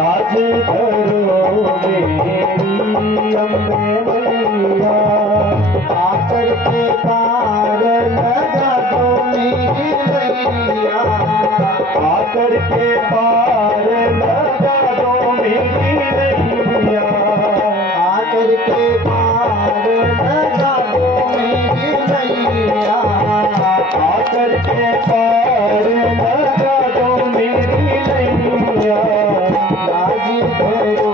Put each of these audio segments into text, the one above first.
लाज धरो आकर के पार लगा दो मेरी नैया, आकर के पार लगा दो मेरी नैया, आकर के पार लगा दो मेरी नैया। लाज करो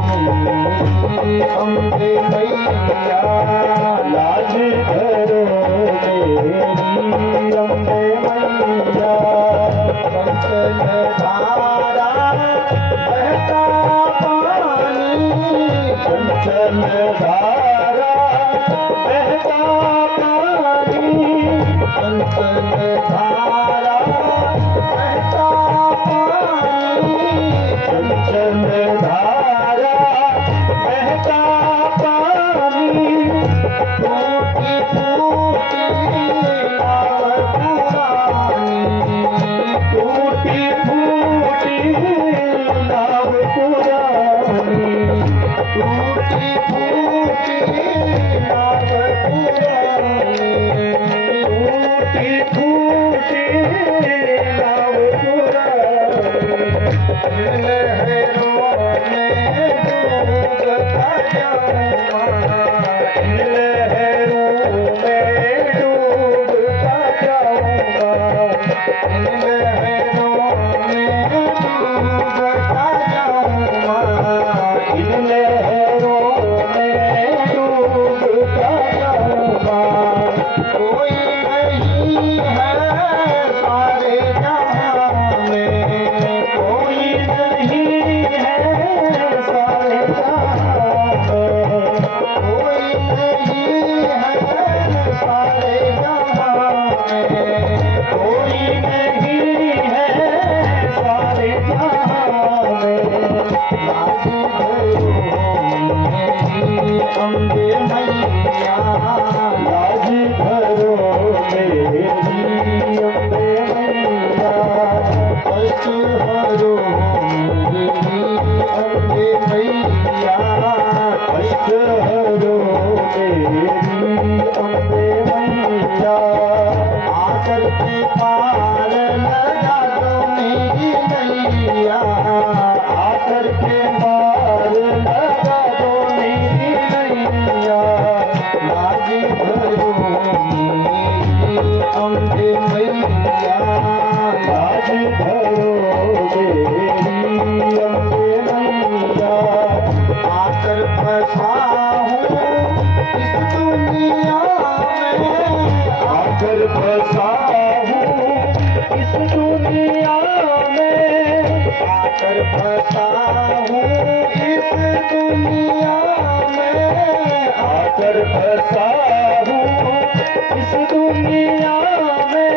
मेरी अम्बे मैया, लाज करो मेरी अम्बे मैया। चंचल धारा बहता पानी, चंचल धारा बहता पानी, चंचल धारा बहता पानी, चंचल धारा बहता पानी। टूटी फूटी नाव पुरानी, टूटी फूटी नाव पुरानी, टूटी फूटी नाव पुरानी, टूटी फूटी नाव पुरानी। लहरों में डूबता जाऊंगा, लहरों में डूबता जाऊंगा, लहरों में डूबता जाऊंगा, इन लहरों में डूबता जाऊंगा। कोई नहीं है सारे जहां में, कोई नहीं है सारे जहां में, कोई नहीं है सारे जहां में, कोई नहीं है सारे जहां में। लाज करो मेरी अम्बे मैया, लाज करो मेरी अम्बे मैया। कष्ट हरो मेरी अम्बे मैया, कष्ट हरो मेरी अम्बे मैया। आकर के पार लगा दो मेरी नैया, आकर के पार लगा दो मेरी नैया। लाज करो मेरी अम्बे मैया, लाज करो मेरी अम्बे मैया। आकर फंसा हूँ इस दुनिया में, आकर फंसा हूँ इस दुनिया में, आकर फंसा हूँ इस दुनिया में, आकर फंसा हूँ इस दुनिया में।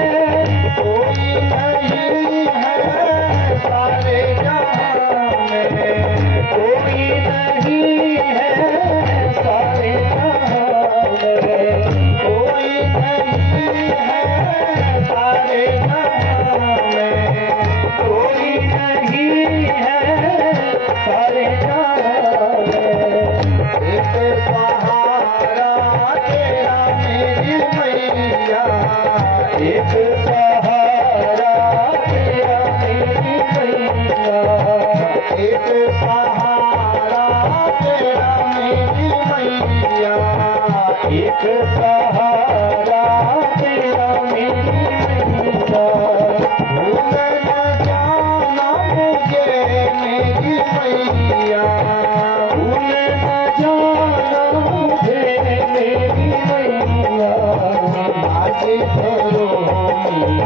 कोई नहीं है सारे जहां में, कोई नहीं है सारे जहां में, कोई नहीं है सारे जहां में, कोई नहीं है सारे जहां में। एक सहारा तेरा मेरी मैया, एक सहारा तेरा मेरी मैया, एक सहारा तेरा मेरी मैया, एक सहारा तेरा मेरी मैया। भूल न जाना मुझे मेरी मैया, भूल न जाना मुझे मेरी मैया। लाज करो मेरी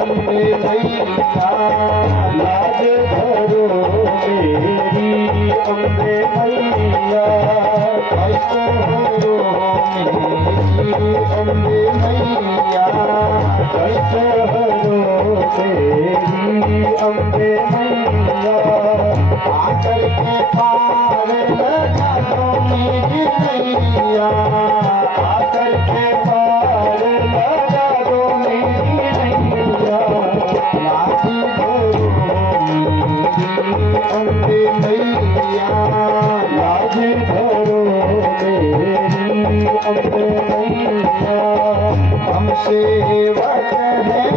अम्बे मैया, लाज करो मेरी अम्बे मैया। कष्ट हरो मेरी अम्बे मैया, कष्ट हरो मेरी अम्बे मैया। आकर के पार लगा दो मेरी नैया, आकर के पार लगा दो मेरी नैया। लाज करो मेरी अम्बे मैया, लाज करो मेरी अम्बे मैया हम सेवक हैं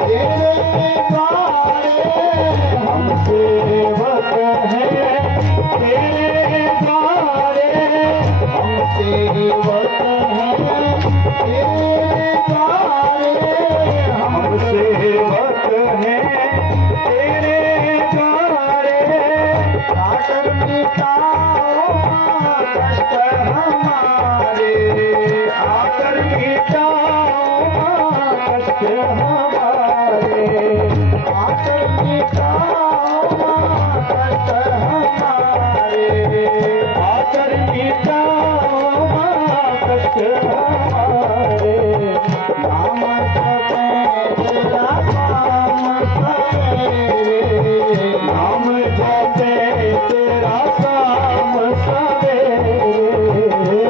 तेरे द्वारे, हम सेवक हैं तेरे द्वारे हम सेवक हैं तेरे द्वारे, हम सेवक हैं तेरे द्वारे आकर मिटाओ कष्ट हमारे, आकर मिटाओ कष्ट हमारे आकर मिटाओ कष्ट हमारे, आकर मिटाओ कष्ट हमारे नाम जपें तेरा शाम सवेरे, नाम जपे तेरा शाम सवेरे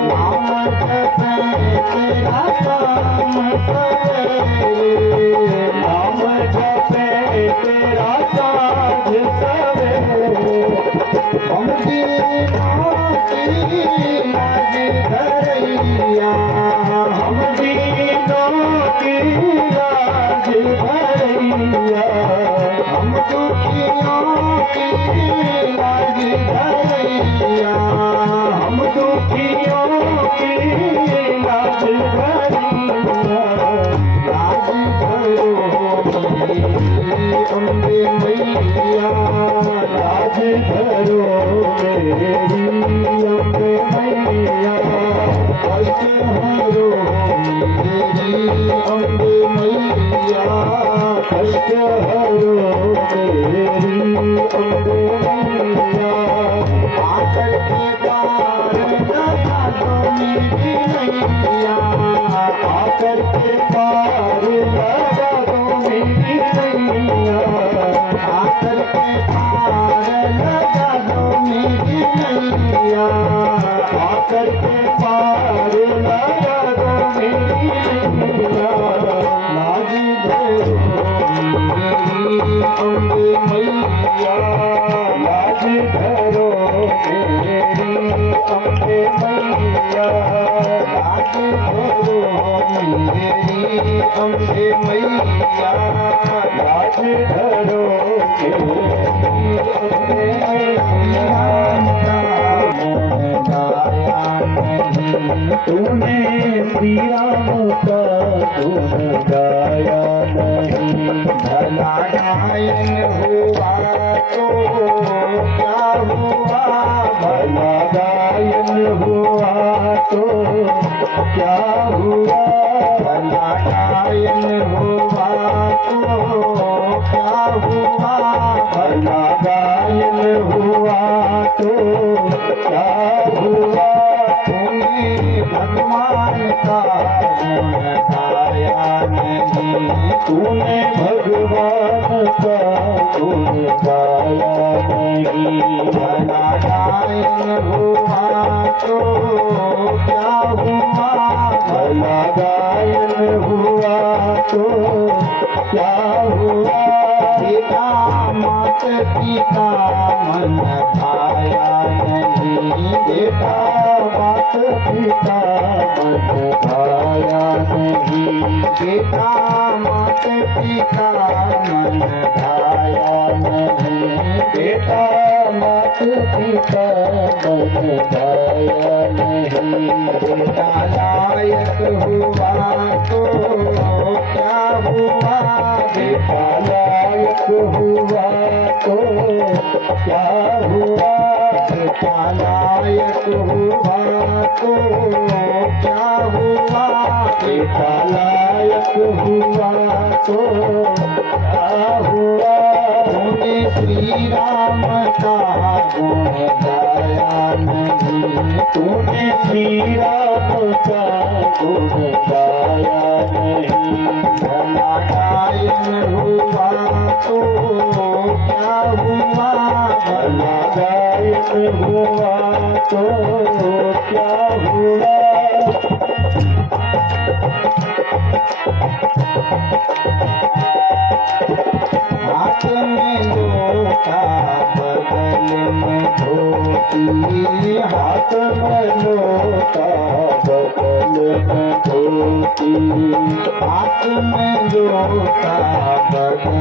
नाम जपें तेरा शाम सवेरे, नाम जपे तेरा साँझ सवेरे हम दीनों की लाज धरैया, हम दीनों की लाज भरैया हम दुखियों की लाज धरैया, हम दुखियों की लाज भरैया लाज धरो मेरी अम्बे मैया, लाज धरो मेरी अम्बे मैया कष्ट हरो मेरी अम्बे मैया, कष्ट हरो मेरी अम्बे मैया आकर के पार लगा दो मेरी नैया, आकर के पार लगा दो मेरी नैया आकर के पार लगा दो मेरी नैया, आकर के पार लगा दो मेरी नैया लाज धरो मेरी अम्बे मैया, लाज धरो मेरी अम्बे मैया लाज धरो मेरी अम्बे मैया, लाज धरो मेरी अम्बे मैया तूने श्री राम का गुण गाया नहीं भला गायन हुआ तो क्या हुआ, भला गायन हुआ तो क्या हुआ भला गायन हुआ तो क्या हुआ, भला गायन हुआ तो क्या हुआ तूने भगवान का गुण गाया नहीं, तूने भगवान का गुण गाया नहीं भला गायन हुआ तो क्या हुआ, भला गायन हुआ तो क्या हुआ पिता मात पिता मन भाया नहीं, बेटा मात पिता मन भाया नहीं पिता मात पिता मन भाया नहीं, बेटा मात पिता मन भाया नहीं बेटा लायक हुआ तो क्या हुआ, बेटा लायक हुआ तो क्या हुआ बेटा लायक हुआ तो क्या हुआ, बेटा लायक हुआ तो क्या हुआ तूने श्री राम का गुण गाया नहीं, तूने श्री राम का गुण गाया नहीं भला गायन हुआ तो क्या हुआ, भला गायन हुआ तो क्या हुआ हाथ में लोटा बगल में झोला, धोती हाथ में लोटा बगल में धोती हाथ में लोटा बगल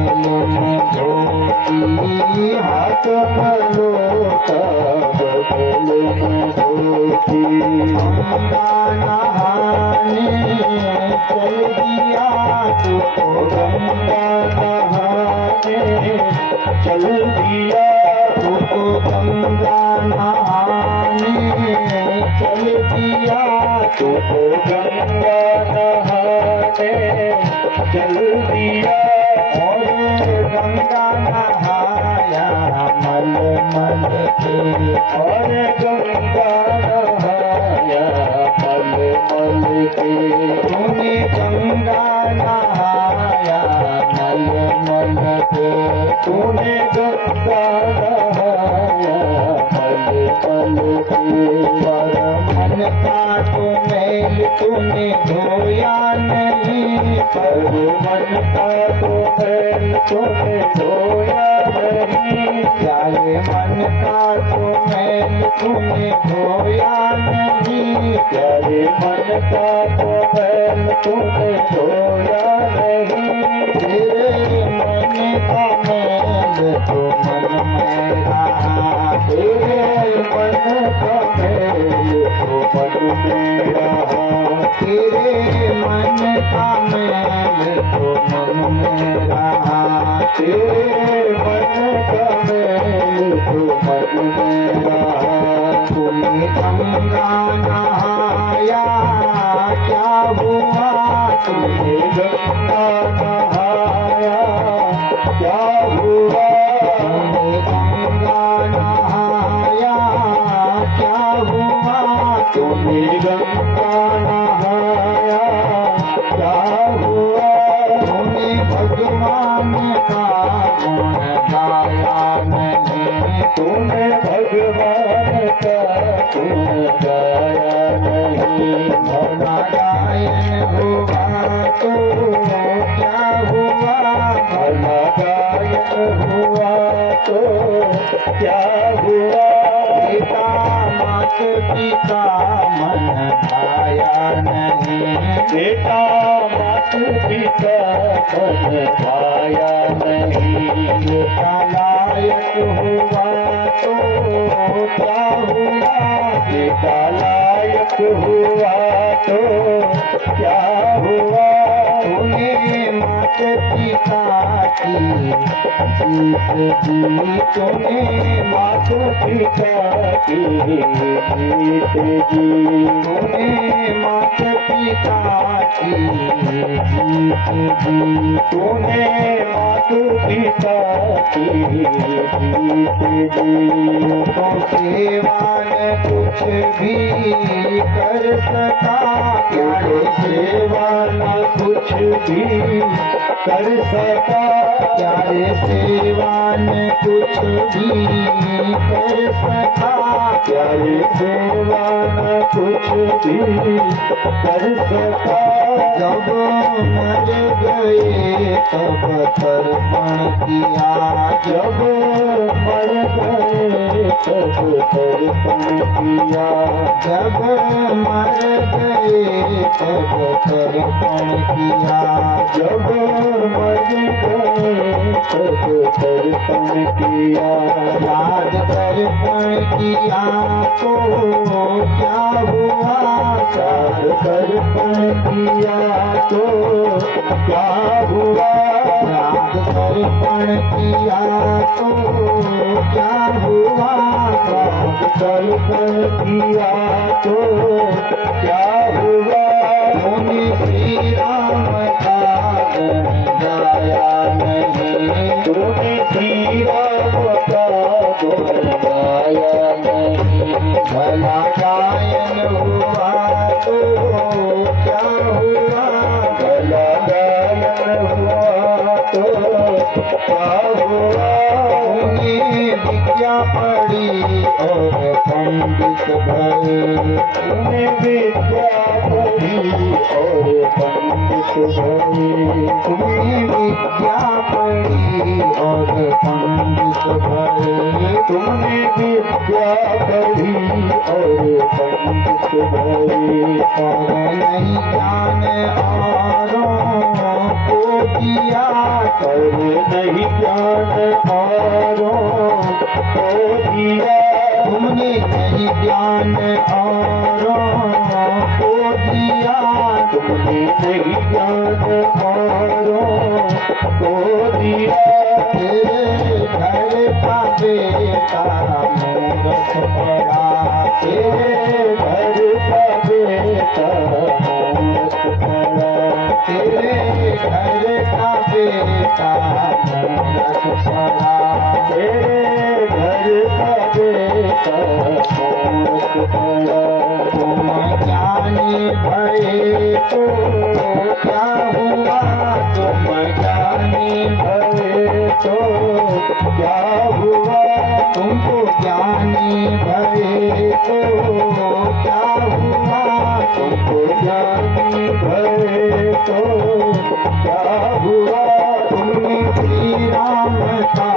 में धोती हाथ में लोटा बगल में धोती गंगा नहाने चल दिया तू तो गंगा नहाने चल दिया तू तो गंगा नहाने चल दिया तू तो गंगा नहाने चल दिया और गंगा नहाया मल मल के और गंगा नहाया मल मल के तूने गंगा नहाया मल मल के तूने गंगा नहाया मल मल के पर मन का तो मैल तूने धोया नहीं पर मन का तो मैल तूने धोया नहीं चाहे मन का तो मैल तूने धोया नहीं प्यारे मन का तो मैल तूने धोया नहीं तेरे मन का मैल तो मन में रहा तेरे मन का मैल तो मन में रहा तेरे मन का मैल तो मन में रहा तेरे मन का मैल तो मन में रहा तूने गंगा नहाया क्या हुआ तूने गंगा नहाया क्या हुआ तूने गंगा नहाया क्या हुआ तूने गंगा नहाया क्या हुआ तूने भगवान का गुण गाया नहीं तूने भगवान का गुण गाया नहीं नारायण हुआ तो क्या हुआ भला गायन हुआ तो क्या हुआ पिता मात पिता मन भाया नहीं बेटा मात पिता मन भाया नहीं बेटा लायक हुआ तो क्या हुआ बेटा लायक हुआ तो क्या हुआ तूने मात पिता की जीत दी तूने मात पिता की जीत जी तूने मात पिता की जीत दी तूने मात पिता की जीत जी तो सेवा न कुछ भी कर सका प्यारे सेवा न कुछ भी कर सका प्यारे सेवा न कुछ भी कर सका प्यारे सेवा न कुछ भी कर सका जब मर गए तब तर्पण किया जब मर गए तब तर्पण किया जब मर गए तब तर्पण किया जब मर गए तब तर्पण किया राज तर्पण किया तो क्या हुआ साध तर्पण किया तो क्या हुआ राज तर्पण किया तो क्या हुआ साध तर्पण किया तो क्या हुआ मुनि श्री राम का गुण गाया नहीं तूने श्री राम का गुण गाया नहीं भला गायन हुआ तो क्या हुआ भला गायन हुआ तो क्या हुआ उन्हें विद्या पढ़ी और पंडित भये तूने विद्या पढ़ी और पंडित भये उन्हें विद्या पढ़ी और पंडित भये तूने विद्या विद्या पढ़ी और पंडित भये और नहीं ज्ञान औरों को दिया और नहीं ज्ञान औरों को दिया तुमने नहीं ज्ञान औरों को दिया तुमने नहीं ज्ञान औरों को दिया तेरे घर का बेटा मूर्ख पड़ा तेरे घर का बेटा मूर्ख पड़ा तेरे घर का बेटा मूर्ख पड़ा तेरे घर का बेटा मूर्ख पड़ा तुम ज्ञानी भये तो क्या हुआ तुम ज्ञानी भये तो क्या हुआ तुमको ज्ञानी भये तो क्या हुआ तुमको ज्ञानी भये तो क्या हुआ तुमने श्री राम का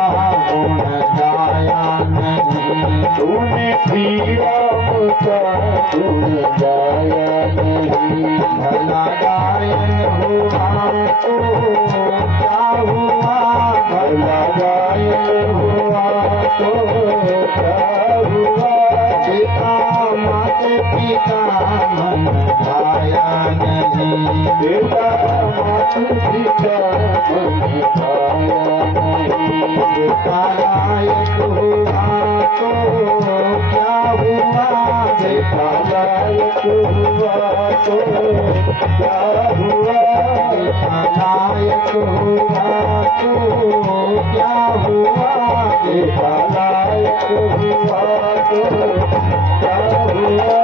गुण गाया नहीं तूने श्री राम का गुण गाया नहीं भला गायन हुआ तो क्या हुआ भला गायन हुआ तो क्या हुआ पिता मात पिता मन भाया नहीं बेटा मात पिता मन पाया नहीं पिता लायक हुआ तो क्या हुआ बेटा लायक हुआ तो क्या हुआ पिता लायक हुआ तो क्या हुआ बेटा लायक हुआ तो क्या हुआ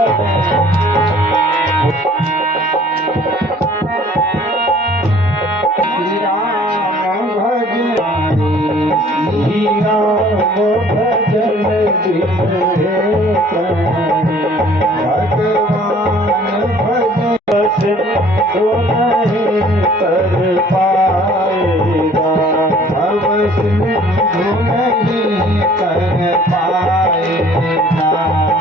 श्री राम भजनी श्री राम भजन बिन हे प्राणी भगवान भजन सिंधु नहीं कर पाएगा भव सिंधु नहीं कर पाएगा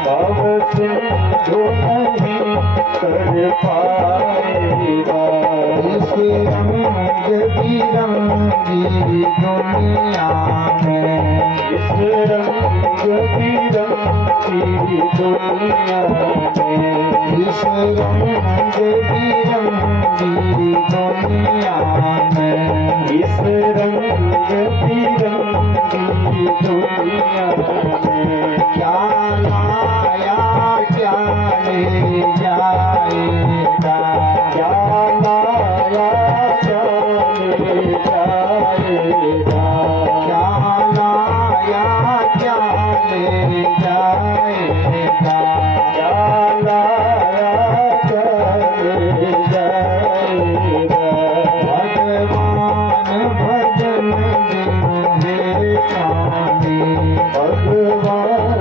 भव सिंधु नहीं कर पाएगा इस रंग बिरंगी दुनिया में इस रंग बिरंगी दुनिया में इस रंग बिरंगी दुनिया में इस रंग बिरंगी दुनिया में क्या लाया क्या ले जाएगा क्या लाया क्या ले जाएगा क्या लाया क्या ले जाएगा क्या लाया क्या ले जाएगा भगवान भजन बिन हे प्राणी भगवान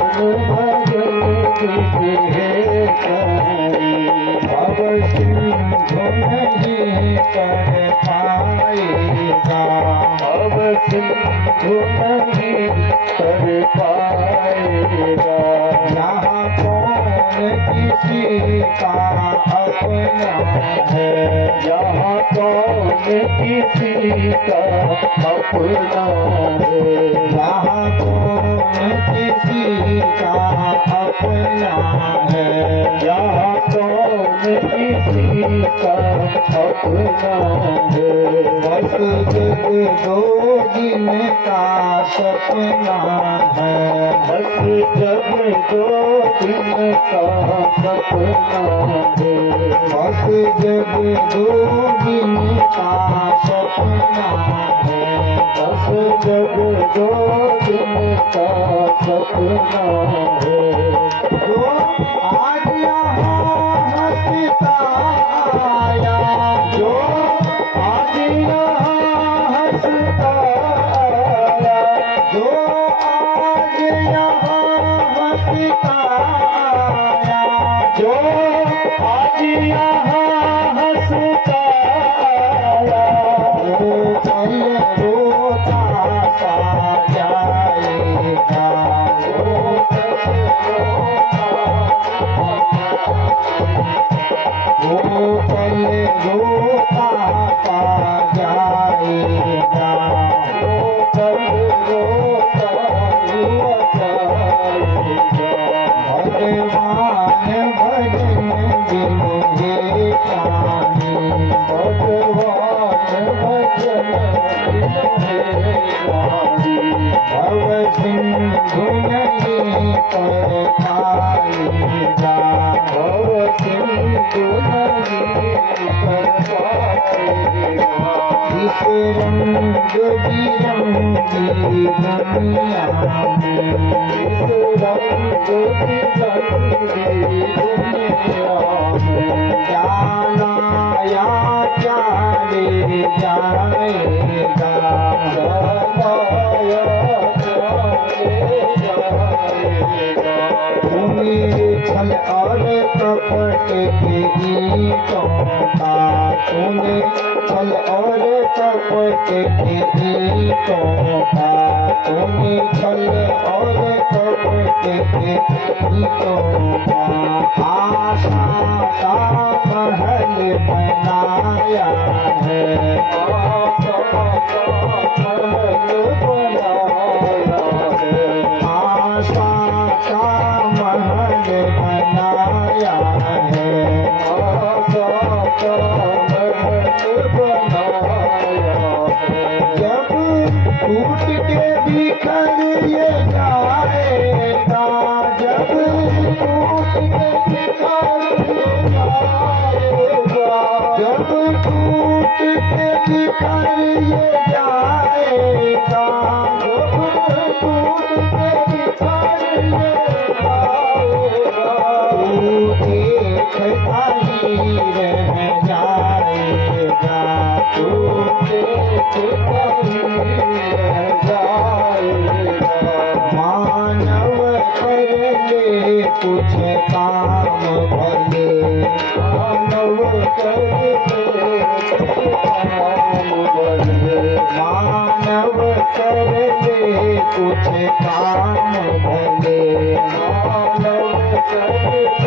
भजन बिन हे प्राणी भव सिंधु नहीं कर पाएगा अब सिंधु नहीं कर पाएगा यहाँ कौन किसी का अपना है यहाँ कौन किसी का अपना है यहाँ कौन किसी का अपना है यहाँ कौन किसी का अपना है बस जग दो दिन का सपना है बस जब दो दिन का सपना है बस जब दो दिन का सपना है बस जब दो दिन का सपना है जो आज यहाँ हंसता आया जो आज यहाँ हंसता आया जो आज यहाँ हंसता आया जो आज यहाँ हंसता आया वो कल रोता सा जाएगा वो कल भगवान भजन बिन हे प्राणी भगवान भजन बिन हे प्राणी भव सिंधु नहीं पर पाएगा भव सिंधु नहीं पर पाएगा इस रंग बिरंगी दुनिया में इस रंग बिरंगी दुनिया में क्या लाया क्या ले जाएगा जलाया जाए जाएगा तुम्हें छल और कपट के गीतों का तुम्हें छल और कपट के गीतों का तुम्हें छल और कपट के गीतों का आशा का महल बनाया है आशा का महल बनाया है आशा का महल बनाया है आशा का महल बनाया है जब टूट के बिखर ये जाएगा जब टूट के बिखर ये जाएगा जब टूट के बिखर ये जाएगा जब टूट के बिखर ये जाएगा तू देखता ही रह जाएगा तू देखता ही रह जाएगा मानव कर ले कुछ काम भले मानव करके काम बदले मानव कर ले कुछ काम भले मानव करके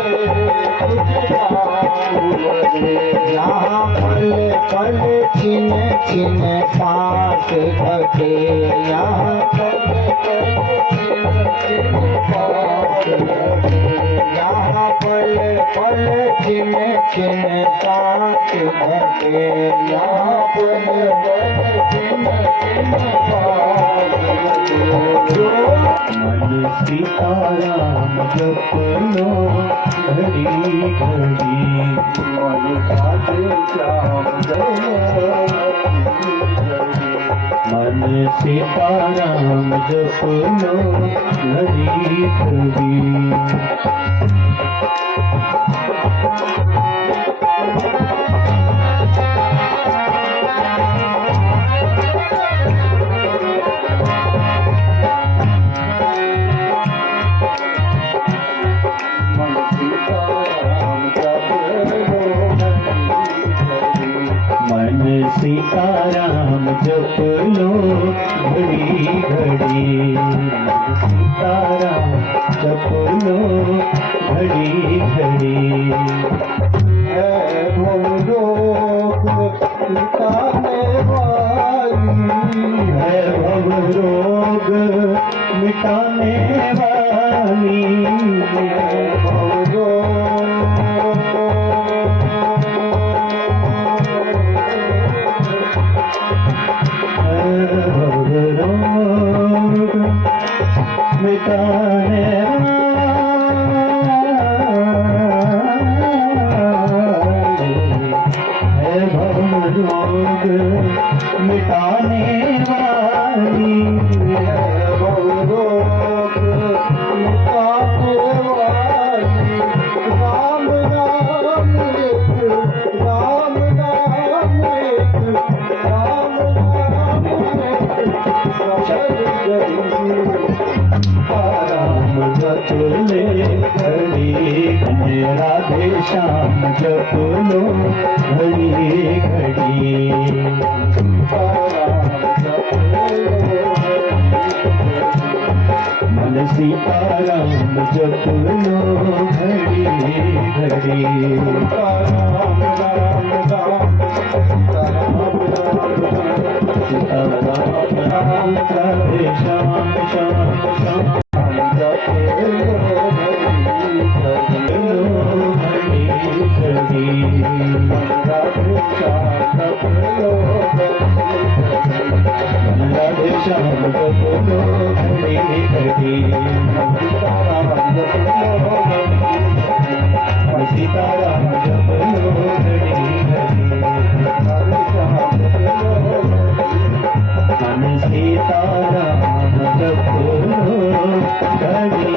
कुछ काम बदले यहाँ पल पल छिन छिन सांस घटे यहाँ पल पल छिन छिन सांस घटे यहाँ पल पल छिन छिन सांस घटे यहाँ पल पल छिन छिन सांस घटे जो मन सीताराम जप लो घड़ी घड़ी मन साधे श्याम मन सीताराम जप लो घड़ी घड़ी मन सीताराम जप लो मन सीताराम जप लो घड़ी घड़ी सीताराम जप लो घड़ी घड़ी है भवरोग मिटाने वाली है भव रोग मिटाने वाली है भव रोग मिटाने वाली है भव रोग मिटाने वाली राम जप ले घड़ी राधे श्याम जप लो घड़ी घड़ी मन सीताराम जप लो घड़ी घड़ी सीताराम राम राधे श्याम श्याम श्याम श्याम जप लो घड़ी घड़ी सीताराम जप लो सीताराम जप लो घड़ी घड़ी राधे श्याम जप लो मन सीताराम जप लो घड़ी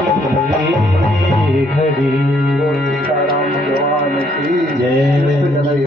घड़ी सीताराम भगवान की जय।